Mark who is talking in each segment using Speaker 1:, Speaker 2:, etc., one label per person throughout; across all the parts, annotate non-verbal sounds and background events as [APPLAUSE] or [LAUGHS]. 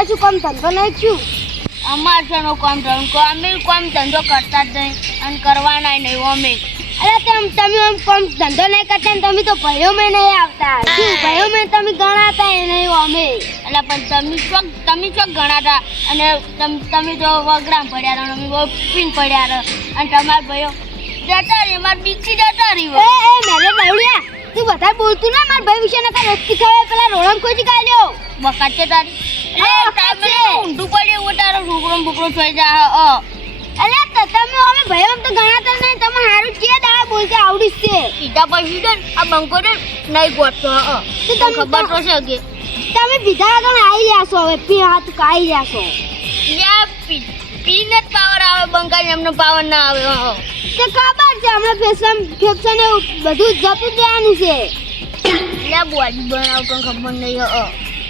Speaker 1: કશું કામ ધંધો નહીં છું
Speaker 2: અમાર નો કામ ધંધો? અમે કામ ધંધો કરતા જ નહીં અને કરવાના નહીં અમે.
Speaker 1: અરે તેમ તમે આમ કામ ધંધો નહીં કરતા ને તમે તો ભાઈઓ મેં નહીં આવતા. શું ભાઈઓ મેં તમે ગણાતા એ નહીં અમે.
Speaker 2: એટલે પણ તમે ચોક તમે ચોક ગણાતા અને તમ- તમે તો વગરામ પડ્યા રહો અમે પીન પડ્યા રહો અને તમારા ભાઈઓ જતા રહી મારે બીજી જતા રહી
Speaker 1: એ એ મેરે નવડિયા તું બધા બોલતું ના મારા ભાઈ વિશે નકા રોટકી ખાવે પેલા રોણમ ખોજી કાઢ્યો
Speaker 2: બકાત છે તારી.
Speaker 1: હા,
Speaker 2: તારે
Speaker 1: છે.
Speaker 2: ઊંધું પડ્યું એવું તારો બુકડો થઈ જાય અ.
Speaker 1: અલ્યા તો તમે અમે તો આમ તો નહીં તમે હારું કે દાડા બોલતા આવડી છે.
Speaker 2: સીધા પછી ને આ બંકો ને નહીં ગોઠતો અ.
Speaker 1: તો તમને
Speaker 2: ખબર તો છે કે
Speaker 1: તમે બીજા આગળ આવી રહ્યા છો હવે પી હાથ કાઈ રહ્યા છો.
Speaker 2: યા પી પાવર આવે બંકા એમનો પાવર ના આવે
Speaker 1: તે ખબર છે હમણાં ફેશન ફેશન એવું બધું જતું જવાનું છે.
Speaker 2: યા બોડી પણ ખબર નહીં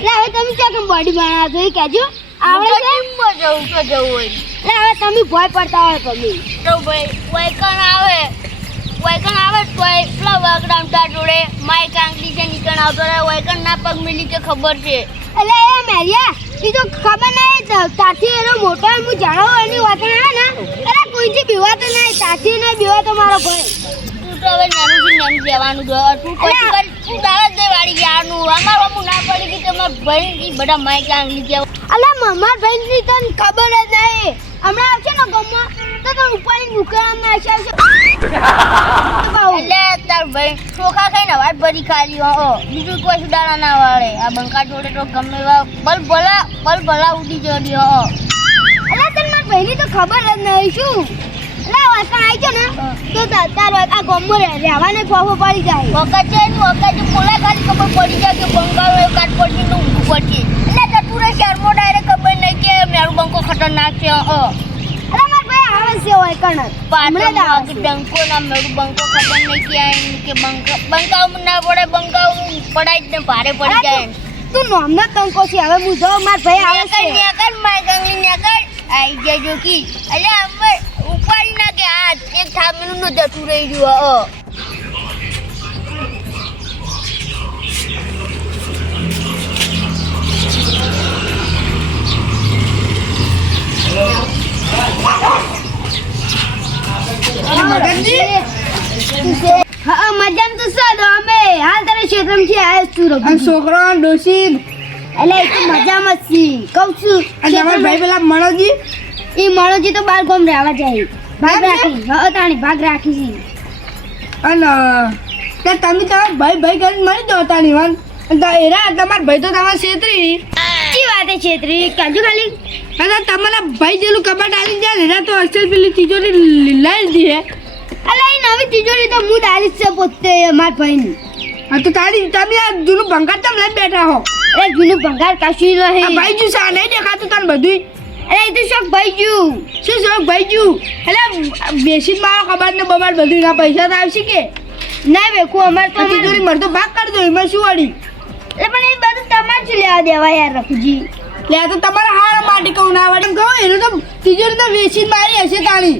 Speaker 1: એટલે હવે તમે કેમ બોડી બનાવો છો એ કહેજો આવડે છે?
Speaker 2: જવું તો જવું હોય.
Speaker 1: એટલે હવે તમે ભય પડતા હોય તમે
Speaker 2: તો ભાઈ વૈકણ આવે. વૈકણ આવે તો પેલા વગડામ તા જોડે માઈક આંગળી છે નીકળ આવતો રહે. વૈકણ ના પગ મિલી કે ખબર છે.
Speaker 1: એટલે એ મેરિયા એ તો ખબર નહીં તાથી એનો મોટો હું જાણો એની વાત ના ને. એટલે કોઈથી બીવાતો નહીં તાથી નહીં બીવાતો મારો ભાઈ
Speaker 2: તું તો હવે નાનું નાનું કહેવાનું જો. તું પછી તું તારા જ વાળી જવાનું અમાર અમુ ના પડી કે તમારા ભાઈ ઈ બધા માઈક આંગળી કહેવા
Speaker 1: મામા ભાઈની તને ખબર જ નહીં. હમણાં આવશે ને ગમમાં? તો તને ઉપાડી દુકાન નાખશે
Speaker 2: એટલે તાર ભાઈ ચોખા ખાઈને વાત ભરી ખાલી હો બીજું કોઈ સુધારા ના વાળે. આ બંકા જોડે તો ગમે એવા બલ ભલા બલ ભલા ઉડી જડી હો
Speaker 1: અલા તને મારા ભાઈની તો ખબર જ નહીં શું? વાસણ આવી છે ને તો તારો આ રહે- રહેવાને ફોફો પડી જાય
Speaker 2: વખત છે એનું વખત ખાલી ખબર પડી જાય કે બંકાળો એ કાટ પડશે ને ઊંધું પડશે એટલે જતું રહે ખબર નહીં કે મેરું બંકો ખતરનાક છે અ
Speaker 1: અલા મારા ભાઈ આવે છે હોય કણ હમણાં જ આવે.
Speaker 2: ડંકો ના મેરું બંકો ખબર નહીં કે આ કે બંકા બંકાવ ના પડે બંકાવ પડાય જ ને ભારે પડી જાય
Speaker 1: તું- નોમનો જ છે હવે હું જો માર ભાઈ આવે છે.
Speaker 2: નેકર માય ગંગલી નેકર આઈ જજો કી. એટલે અમે ઉપાડી ના કે આ એક થાંભલું નું જતું રહી ગયું
Speaker 1: મજામ તો સાદો અમે. હાલ તારે ક્ષેત્રમથી આવ્યા જ છું.
Speaker 3: છોકરો ડોસી
Speaker 1: એટલે એ તો મજામાં જ છીએ કહું છું
Speaker 3: અને તમારા ભાઈ પેલા મણોજી
Speaker 1: એ મણોજી તો બાર ગામ રહેવા જાય. ભાગ રાખી. હા તાણી ભાગ રાખી છે.
Speaker 3: અને તે તમે તમારા ભાઈ ભાઈ કરીને મળી દો તાની વાન. તો એરા તમારા ભાઈ તો તમારા છેતરી.
Speaker 1: કી વાત છે છેત્રી? કાજુ ખાલી.
Speaker 3: અને તમારા ભાઈ જેલું કબાટ આલી જાય ને એરા તો અસલ પેલી તિજોરી લઈ દીધી
Speaker 1: અલા એ નવી તિજોરી તો હું તારી છે પોતે મારા ભાઈની.
Speaker 3: હા તો તારી તમે આ જૂનું ભંગાર તમે લઈને બેઠા હો?
Speaker 1: એ જૂનું ભંગાર કશું નહીં.
Speaker 3: ભાઈ જુ સા નહીં દેખાતું તને બધું
Speaker 1: અરે એ તો શોખ ભાઈ ગયું.
Speaker 3: શું શોખ ભાઈ ગયું? એટલે બેસીને મારો કબાટ ને બબાટ બધું ના પૈસા તો આવશે કે?
Speaker 1: ના વેખું અમારે તો
Speaker 3: મજૂરી મળતો ભાગ કરી દો એમાં શું વળી?
Speaker 1: એટલે પણ એ બધું તમારે જ લેવા દેવા યાર રઘુજી
Speaker 3: લે તો તમારા હારા માટે કહું ના વળી. કહો એનું તો તિજોરી તો વેચીને મારી હશે તાણી.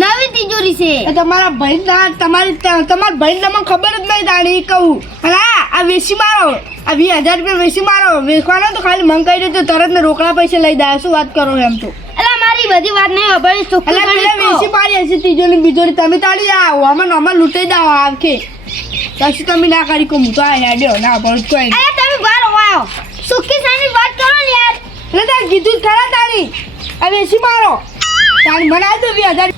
Speaker 1: નવી તિજોરી છે.
Speaker 3: એ તમારા ભાઈ ના તમારી તમારા ભાઈ તમને ખબર જ નહીં તાણી કહું. અને આ વેસી મારો. આ વીસ હજાર રૂપિયા વેસી મારો. વેચવાનો તો ખાલી મંગાઈ દેજો તરત ને રોકડા પૈસા લઈ દે શું વાત કરો એમ તો?
Speaker 1: અલા મારી બધી વાત નહીં
Speaker 3: એટલે પેલા
Speaker 1: કહો.
Speaker 3: પાડી હશે તિજોરી બીજોરી. તમે તાળી આવો આમાં નોમાં લૂંટાઈ દાવો આખે કશું તમે ના કરી કહું તો આ હેડ્યો ના પણ કોઈ
Speaker 1: તમે બહાર આવો સુખી સાની વાત કરો ને યાર.
Speaker 3: એટલે કીધું ખરા તાળી આ વેસી મારો. મને આલ દો વીસ હજાર.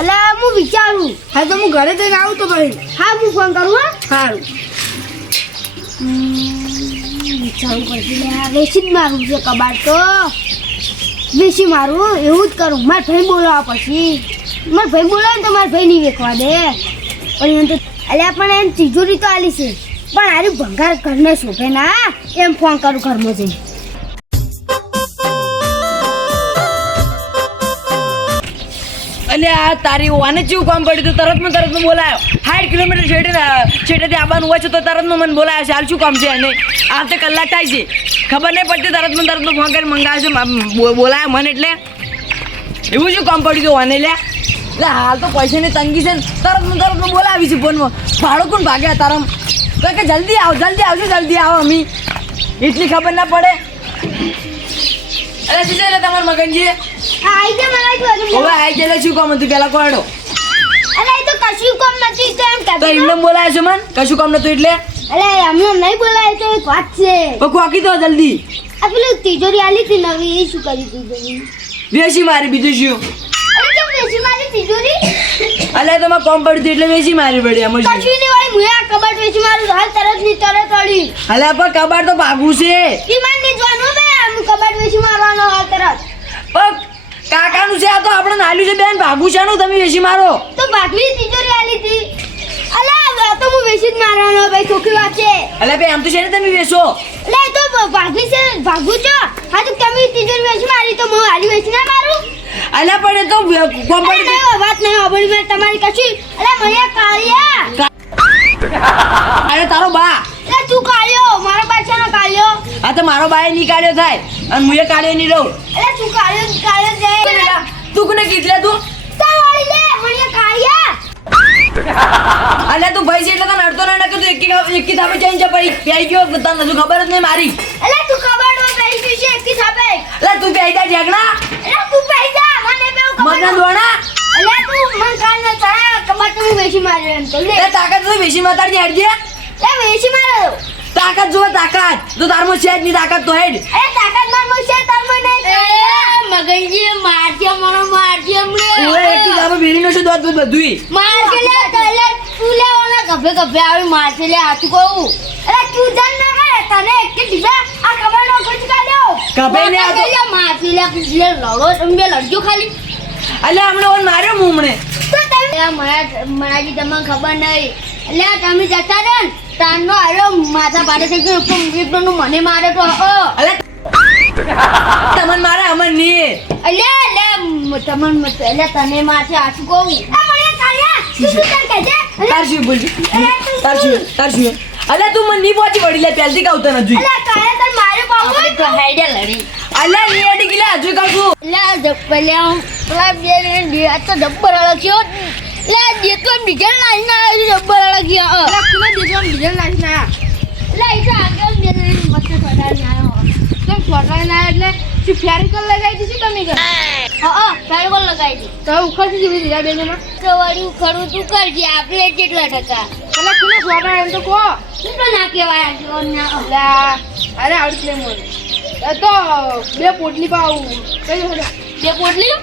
Speaker 1: અલા હું વિચારું.
Speaker 3: હા તો હું ઘરે જઈને આવું તો ભાઈ.
Speaker 1: હા હું ફોન કરું હા?
Speaker 3: સારું
Speaker 1: વિચારવું પડશે વેસી જ મારું છે કબાટ તો. વેસી મારું એવું જ કરું. મારા ભાઈ બોલાવા પછી. મારા ભાઈ બોલાવે ને તો મારા ભાઈ નહીં વેખવા દે. પણ એમ તો એટલે પણ એમ તિજોરી તો આલી છે. પણ આરી ભંગાર ઘરને શોભે ના. એમ ફોન કરું ઘરમાં જઈને.
Speaker 4: એટલે આ તારી વાને જેવું કામ પડ્યું હતું તરત તરતમાં બોલાયો. સાઠ કિલોમીટર છેડે છેડેથી આવવાનું હોય છે તો તરત મને બોલાયો છે. હાલ શું કામ છે અને આ તો કલાક થાય છે. ખબર નહીં પડતી તરત તરત ફોન કરી મંગાવ્યો છે બોલાયો મને એટલે. એવું શું કામ પડ્યું હતું વાને લ્યા એટલે હાલ તો પૈસાની તંગી છે તરત ને તરત બોલાવી છે ફોનમાં ભાડું કોણ ભાગ્યા તારમ? તો કે જલ્દી આવો, જલ્દી આવજો, જલ્દી આવો અમી. એટલી ખબર ના પડે. અરે, શું છે તમારા મગનજી?
Speaker 1: આઈ જા મને જોજો
Speaker 4: આઈ શું કામ હતું? પેલા કોડો
Speaker 1: અરે એ તો કશું કામ નથી તો એમ
Speaker 4: તો એમને બોલાય છે મન? કશું કામ નતું એટલે?
Speaker 1: અરે અમને નહીં બોલાય તો એક વાત છે.
Speaker 4: ખોકી દો જલ્દી.
Speaker 1: આ પેલું તિજોરી આલી હતી નવી એ શું કરી તિજોરી?
Speaker 4: મારી બીજું શું?
Speaker 1: અરે કેમ વેચી મારી તિજોરી?
Speaker 4: અલે તો કોમ પડ્યું એટલે વેચી મારી પડી
Speaker 1: કશું નહીં વાળી મુએ કબાટ વેચી મારું હાલ તરતની તરત વાળી
Speaker 4: અલે પણ કબાટ તો ભાગું છે.
Speaker 1: ઈમાનની જોવાનું બે આમ કબાટ વેચી મારવાનો હાલ તરત.
Speaker 4: પણ કાકાનું છે આ તો આપણે નાલ્યું છે બેન ભાગવું છે નું તમે વેચી મારો.
Speaker 1: તો ભાગવી તિજોરી આલી હતી અલા આ તો હું વેચી જ મારવાનો ભાઈ ચોખ્ખી વાત છે.
Speaker 4: અલે ભાઈ આમ તો છે ને તમે વેચો.
Speaker 1: લે તો ભાગવી છે ભાગવું છો હા તો તમે તિજોરી વેચી મારી તો હું હાલી વેચી ના મારું?
Speaker 4: અલે પણ તો વે- કોમ
Speaker 1: અરે
Speaker 4: પડ્યું
Speaker 1: નહીં વાત નહીં સાંભળી મેં તમારી કશું. અરે મને કાળિયા.
Speaker 4: અરે તારો બા.
Speaker 1: તું કાળિયો મારો પાછળનો કાળિયો
Speaker 4: આ તો મારો બાએ નીકાળ્યો થાય. અને હું એ કાઢ્યો નહીં રહું.
Speaker 1: એટલે તું કાળિયો કાળિયો જાય
Speaker 4: તું કોને કીધલે તું?
Speaker 1: તાવાળી લે મને કાળિયા
Speaker 4: અલે તું ભાઈ છે એટલે તને અડતો ના કે તું એકી એકી થાપે ચેન્જ પડી પ્યાઈ ગયો તને હજુ ખબર જ નહીં મારી.
Speaker 1: અલે તું કબાડમાં બેસી છે એકી સાપે
Speaker 4: અલે તું પ્યાઈ જા ઢેકણા.
Speaker 1: અલે તું બેસી જા મને બેવ
Speaker 4: ખબર
Speaker 1: મને
Speaker 4: દોણા.
Speaker 1: અલે તું મન કાલ ન ચડા કબાડ તું વેશી મારે એમ તો લે.
Speaker 4: તાકાત તો વેશી માતાડી હેડજે
Speaker 1: લે વેશી માર્યો.
Speaker 4: તાકાત જો તાકાત. તો તારમાં છે જ નહીં તાકાત તો હેડ
Speaker 1: એ તાકાત માર છે તાર મને
Speaker 2: મગનજી મારજે મને મારજે
Speaker 4: ઓએ
Speaker 2: હમણે
Speaker 4: તું તારો બેરીનો શું દોત બધુંય?
Speaker 2: મારજે લે તલે તું ઓલા ગભે ગભે આવી મારજે લે હાથું કહું.
Speaker 1: અરે તું જન ના કરે તને કે દીવા આ કબાડનો ખોજ કાઢ્યો
Speaker 4: કપાઈ ને આ તો
Speaker 2: લે મારજે લે લે લડો તમે બે લડજો ખાલી.
Speaker 4: અલે હમણે ઓન માર્યો હું હમણે?
Speaker 1: તો તમે
Speaker 2: મણા તમને ખબર નહીં. એટલે તમે જતા રહો ને? તારનો આયો માથા પાડે છે કે એકનું મને મારે તો ઓ
Speaker 4: અલે તમન મારે અમનની.
Speaker 2: અલે અલે તમન મત અલે તને માથે હાથું કહું
Speaker 1: આ મને કાળિયા તું શું કે છે?
Speaker 4: તાર શું બોલજી? તાર શું? તાર શું? અલે તું મને ની પહોંચી પડી લે પેલથી કાઉ તને જોઈ
Speaker 1: અલે કાળિયા તને મારે પાવું
Speaker 2: આપણે તો હેડે લડી.
Speaker 4: અલે ની અડી ગયેલા હજુ કાઉ
Speaker 2: લે જપ્પલ્યા પેલા બે ને બે આ તો જબ્બર અળગ્યો લે એમ ડીઝલ નાખી ના જબ્બર અળગ્યો
Speaker 5: એટલે કુને દીધો ડીઝલ નાખી ના
Speaker 2: લે એ તો આગળ બે ને મસ્ત ફટાડી આવ્યો
Speaker 5: તેમ ફોટવાઈ ના એટલે શું ફેરી કર લગાવી દીધી તમે ઘર
Speaker 2: હા હા ફેરગોલ લગાવી દી
Speaker 5: તો ઉખડતી જેવી દીધા બે જણા
Speaker 2: તો વળી ખરું તું કરજે આપણે કેટલા ટકા
Speaker 5: એટલે કુને ફોટવા એમ તો
Speaker 2: શું તો ના કહેવાય જો ના
Speaker 5: એટલે અરે આવડી મને એ તો બે પોટલી પાવું કઈ
Speaker 2: બે પોટલી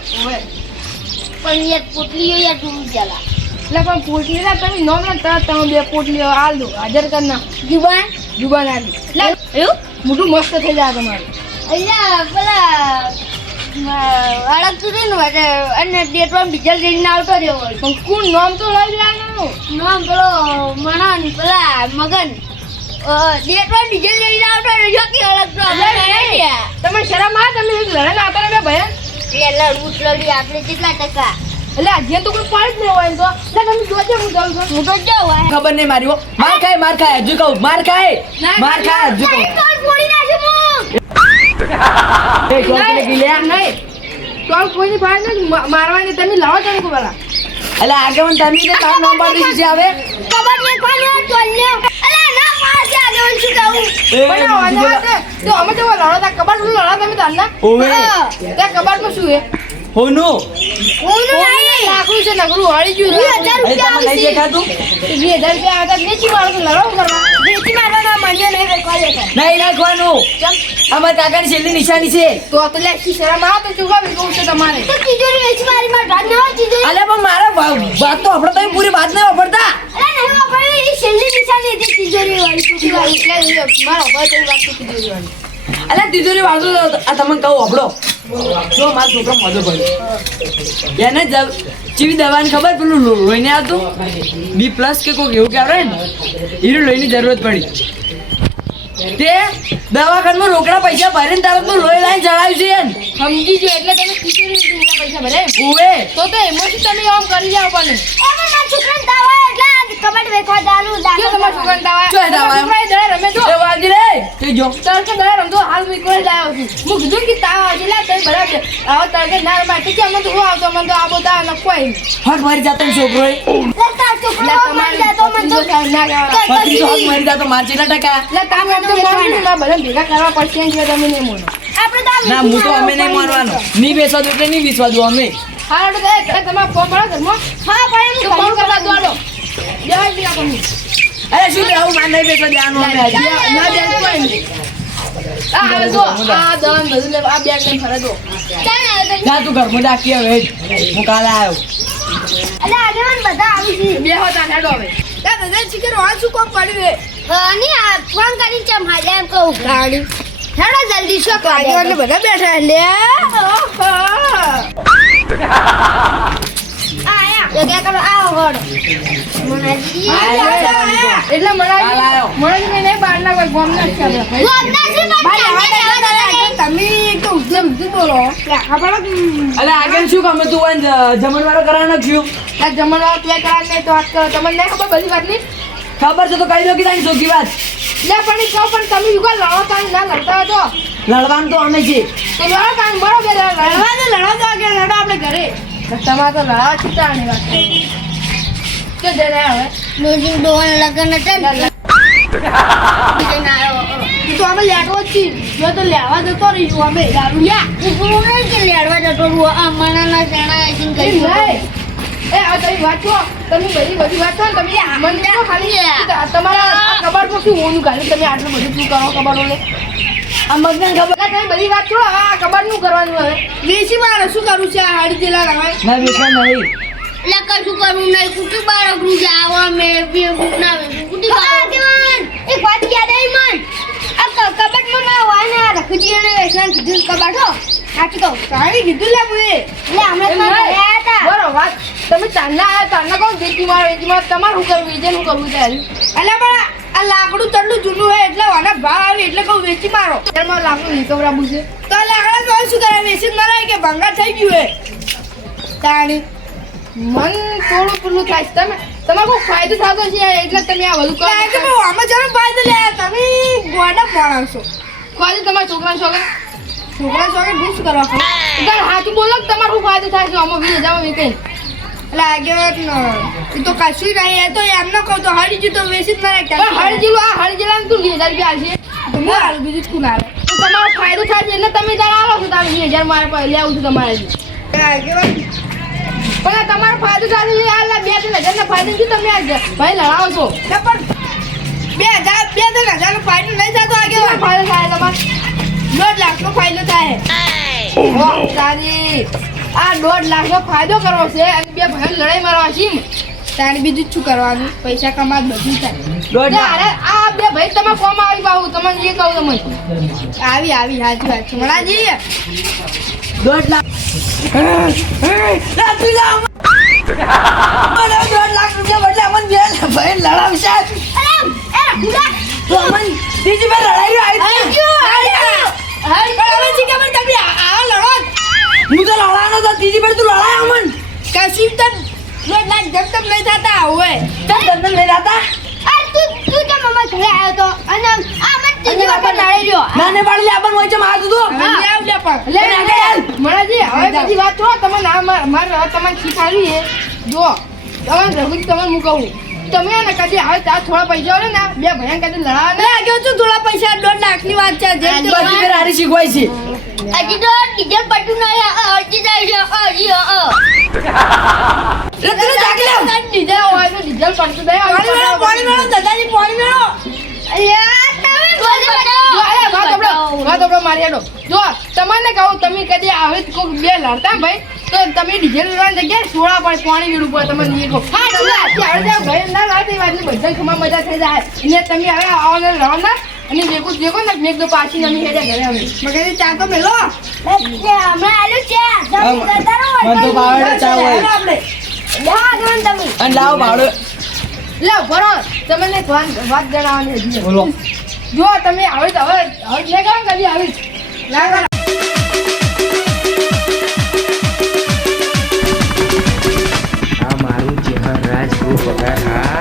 Speaker 2: પણ યાર પોટલીઓ યાર તું જલા
Speaker 5: એટલે પણ પોટલી ના તમે નોમ ના તરત તમે બે પોટલીઓ આલ દો હાજર કર ના.
Speaker 2: જુબાન?
Speaker 5: જુબાન આલી એટલે
Speaker 2: એવું?
Speaker 5: મોટું મસ્ત થઈ જાય તમારું.
Speaker 2: અહીંયા પેલા અડકતું રહે ને અને ડેટમાં ડીઝલ જઈને આવતો રહ્યો હોય.
Speaker 5: પણ કોણ નામ તો લઈ લેવાનું?
Speaker 2: નામ પેલો મણન પેલા મગન. ડેટમાં ડીઝલ જઈને આવતો રહ્યો કે અડકતો
Speaker 5: તમે શરમ આ તમે એક આવતા ના ને બે ભયન
Speaker 2: એટલે લડવું લડી આપણે કેટલા ટકા?
Speaker 5: એટલે આજે તો કોઈ પાડ જ નહીં હોય તો. એટલે તમે જોજે હું જાઉં છું.
Speaker 2: હું તો જાઉં હોય
Speaker 4: ખબર નહીં મારી માર ખાય માર ખાય હજુ કહું. માર ખાય. માર ખાય હજુ કહું.
Speaker 1: ફોડી નાખ્યું હું
Speaker 4: એ કોણ?
Speaker 5: નહીં. તો કોઈની ભાઈ મારવાની તમે લાવો તમે કો પેલા
Speaker 4: અલે આગેવાન તમે તારું પાડી દીધું છે હવે.
Speaker 1: કબાટ ને કોને તોલ્યો અરે ના પાડશે આગળ શું કહું
Speaker 5: પણ આ
Speaker 4: બીજું
Speaker 5: વાંધા હતા. તો અમે તો લડો તા કબાટનું લડો તમે તારના
Speaker 4: ઓવે.
Speaker 5: કબાટમાં શું હે
Speaker 4: હોનું
Speaker 1: હું નહીં.
Speaker 5: છે નકરું હળી ગયું
Speaker 4: નહીં દેખાતું
Speaker 5: વીસ રૂપિયા હતા વેચી મારો તો લડો કરવા.
Speaker 1: વેચી મારવાના મને નહીં વેચવા દેતા
Speaker 4: નહીં નાખવાનું અમારા કાકાની છેલ્લી નિશાની છે?
Speaker 5: તો તો લે શી શરમ આ તો ચૂકવી છે તમારે?
Speaker 1: તો તિજોરી વેચી મારી માર ભાગ ના હોય તિજોરી
Speaker 4: અલે પણ મારા વાત તો આપણે અલે તિજોરી વાળતો હતો. આ તમને કહું આપણો જો મારો છોકરો મજો પડ્યો એને ચીવી દવાની ખબર? પેલું લોહીને આવતું? બી પ્લસ કે કોઈક એવું કહેવાય ને? એનું લોહીની જરૂરત પડી. તે દવાખાનમાં રોકડા પૈસા ભરીને તરતનું લોહી લાઈને ચડાવ્યું છે એમ.
Speaker 5: સમજી જો એટલે તમે ખીચડી પૈસા ભરે
Speaker 4: ઓવે.
Speaker 5: તો તો એમાંથી તમે આમ કરી જાવ પણ?
Speaker 1: છોકરાને તાવ વેખો વેચવા ચાલુ
Speaker 5: જો તમારા આવે,
Speaker 4: જો.
Speaker 5: તમારા છોકરાએ દડે રમે તો.
Speaker 4: એ વાગી રે. તે કીજો
Speaker 5: કે ના રમતો હાલ મેં કોઈ લાવ્યો છું. મુ કીધું કે તાવ આવશે લા તમે બરાબર. આવો તડકે ના રમા કે અમે તો હું આવતો મને તો આબો દા ન કોઈ
Speaker 4: હક મારી જાતો ને છોકરો
Speaker 1: લે તાર છોકરો મરી જાતો મને તો
Speaker 5: ના કહેવાય.
Speaker 4: પત્રી તો હક મારી જાતો માર ચેટલા ટકા.
Speaker 5: લે કામ કામ તો મોડું ના બધા ભેગા કરવા પડશે કે તમે નહીં મોનો.
Speaker 1: આપણે તો
Speaker 4: ના હું તો અમે નહીં મારવાનો. નહીં બેસવા દો કે નહીં બેસવા દો અમે.
Speaker 5: હા તો એ તમારે ફોન કરો ઘરમાં.
Speaker 1: હા ભાઈ
Speaker 5: તો
Speaker 1: એમ
Speaker 5: ફોન કરવા દો રામ.
Speaker 4: અરે શું લેવું માર નહીં બેસવા દેવાનું અમે
Speaker 5: ના બેન કોઈ નહીં. આ હવે જો, આ દન બધું લે, આ બેગ લઈને ફરે જો.
Speaker 4: જા તું ઘરમાં રાખી હવે હું કાલે આવ્યો
Speaker 1: અલે આગેવાન બધા આવી છે
Speaker 5: બે હોતા હેડો હવે. એ બધા શીખર વાળ શું કોક પડ્યું છે?
Speaker 1: ની આ ફોન કરીને ચમ હાજે એમ કહું ગાડી હેડો જલ્દી શું
Speaker 5: આગેવાન બધા બેઠા લે ઓહો. એટલે. મણાજી નહીં બહારના કોઈ છે
Speaker 1: છે પણ
Speaker 5: તમે એક તો ઉજ્જે ઉજ્જે બોલો.
Speaker 4: અરે આગળ શું કામ તું જમણવાળો કરાવવાનો છું
Speaker 5: આ જમણવાળો પ્લે કરાવે તો વાત કરો. તમને નહીં ખબર બધી વાતની?
Speaker 4: ખબર છે તો કહી દો કે તારી ચોખ્ખી વાત.
Speaker 5: લે પણ કહો પણ તમે યુગા લડો કાંઈ ના લડતા હતો તો.
Speaker 4: લડવાનું તો અમે છીએ.
Speaker 5: તો લડો કાંઈ બરોબર લડવા દે લડવા દો લડો આપણે ઘરે. તમારે તો લડાવા છૂટાવાની વાત તો જઈને હવે.
Speaker 1: નોજી ડોહન લગન હતા
Speaker 5: તું અમે લેટવો જ છીએ. જો તો લેવા જતો રહીશું અમે દારૂ લ્યા.
Speaker 1: ઉપરું નહીં કે લેડવા જતો રહું આ મનાના ચણા આઈસિંગ
Speaker 5: એ
Speaker 1: કરી
Speaker 5: એ આ તમે વાંચો તમે બધી બધી વાંચો ને તમે મને ખાલી તમારા કબાટ શું હોનું ખાલી તમે આટલું બધું શું કરો કબાટોને?
Speaker 4: આ મગને ખબર
Speaker 5: બધી વાત છોડો આ કબાટનું કરવાનું હવે. વેચી મારે શું કરું છે આ હાડી જેલા રવાય
Speaker 4: ના બેસવા નહીં.
Speaker 2: એટલે કશું કરવું નહીં. કુટી બાળકનું છે આવા મેં બે ના. કુટી બાળક.
Speaker 1: એક વાત યાદ આવી મન. આ ક- કબાટમાં ના હોય ને આ રખુજી અને વેસણ કીધું કબાટ સાચું કહું.
Speaker 5: કીધું લે મુએ.
Speaker 1: એટલે હમણાં તો મારા આયા હતા.
Speaker 5: બરો વાત. તમે ચાંદના આયા ચાંદના કોણ વેચી મારે? વેચી મારે. તમારે શું કરવું વેચે શું કરવું ત્યારે અલ્યા પણ આ લાકડું તરલું જૂનું હોય એટલે આના ભાવ આવે એટલે કહું વેચી મારો. મારે લાકડું નીકવરાવું છે. તો આ લાકડા તો શું કરે? વેચી મારા કે ભંગાર થઈ ગયું હે તાણી મન થોડું પેલું થાય છે. તમે તમારે કોઈ ફાયદો થતો છે એટલે તમે આ બધું કરો. આમાં જરા ફાયદો લે. તમે ગોડા માણસો ફાયદો તમારા છોકરા છોકરા છોકરા છોકરા શું કરવા ખબર તાર હાથું બોલો તમારું ફાયદો થાય છે? આમાં વીસ હજારમાં વીકે એટલે આગળ તો કશું નહીં એ તો ન કહું તો હળી જ તો વેસી જ ના રાખતા હળી જેલું આ હળી જેલા તું વીસ હજાર છે આવશે તો હું હાલ બીજું કોણ તો તમારો ફાયદો થાય છે એટલે તમે તાર આવો છો તમે વીસ હજાર મારે પાસે લેવું છે તમારે પણ તમારો ફાયદો થાય છે આ બે ત્રણ હજાર ના ફાયદો શું તમે આ ભાઈ લડાવો છો? પણ બે હજાર બે ત્રણ હજાર નો ફાયદો નહીં થતો કેવો? ફાયદો થાય તમારે? દોઢ લાખ નો ફાયદો થાય. તારી. આ દોઢ લાખ નો ફાયદો કરવો છે અને બે ભાઈ લડાઈ મારવા છે ને. તારે બીજું જ શું કરવાનું? પૈસા કમા બધું થાય. અરે આ બે ભાઈ તમે કોમ આવી બાબુ તમને એ કહું તમે. આવી આવી સાચી વાત છે.
Speaker 4: મળા જા. અરે, દોઢ લાખ બે બીજી વાર લડાઈ હું તો લડાવાનો તો ત્રીજી વાર તું લડાય અમન.
Speaker 5: કશું લાખ જમ તમ નહીં થતા હોય
Speaker 4: તંદન લઈ જાતા
Speaker 1: તું તું કેમ અમારા ઘરે આવ્યો તો. અને આ મત ત્રીજી વખત લડાઈ રહ્યો
Speaker 4: નાને પાડી લાવવાનું હોય છે માર તું.
Speaker 5: હવે લઈ આવજે પણ.
Speaker 4: લે, આગળ.
Speaker 5: મણાજી, હવે બધી વાત છો તમે ના માર- મારે હવે તમને શીખવાડવી છે. જો, તમારે રઘુજી તમને હું કહું. તમે ને કદી હવે ચાર થોડા પૈસા હોય ને બે ભૈયા કદી લડાવા છું? થોડા પૈસા દોઢ લાખની વાત છે
Speaker 4: બધી વાર હારી શીખવાય છે.
Speaker 2: હજી તો ડીઝલ પટુ ના આ હજી જાય છે હજી [LAUGHS] અ.
Speaker 4: એટલે તું જાગી લાવ.
Speaker 5: ડીઝલ પડતું પાણી મેળો પાણી મેળો દાદાજી પાણી મેળો
Speaker 2: અલ્યા, તમે બધું
Speaker 5: જો,
Speaker 2: બતાવો.
Speaker 5: અરે, વાત સાંભળો, વાત સાંભળો મારી હેડો. જો તમને કહું તમે કદી આવે તો બે લડતા ભાઈ તો તમે ડીઝલ લેવાની જગ્યાએ સોડા પણ પાણી વેડું પડે તમે ભાઈ ના ના થઈ વાત બધા ખમા મજા થઈ જાય. એટલે તમે હવે આવો ને લડવાના અને ભેગું દેખો ને મેક તો પાછી નમી હેડે ઘરે અમે. મગર ચા તો મેલો.
Speaker 1: છે.
Speaker 4: આમ, મને તો ભાવે ચા હોય.
Speaker 5: આપણે.
Speaker 1: તમે.
Speaker 4: અને લાવ ભાડો.
Speaker 5: લે ભરો તમને વાત વાત જણાવવાની હતી.
Speaker 4: બોલો.
Speaker 5: જો તમે હવે તો હવે હવે નહીં કામ કરી આવી ના
Speaker 6: આ મારું ચહેર રાજ ગ્રુપ પગાર હા.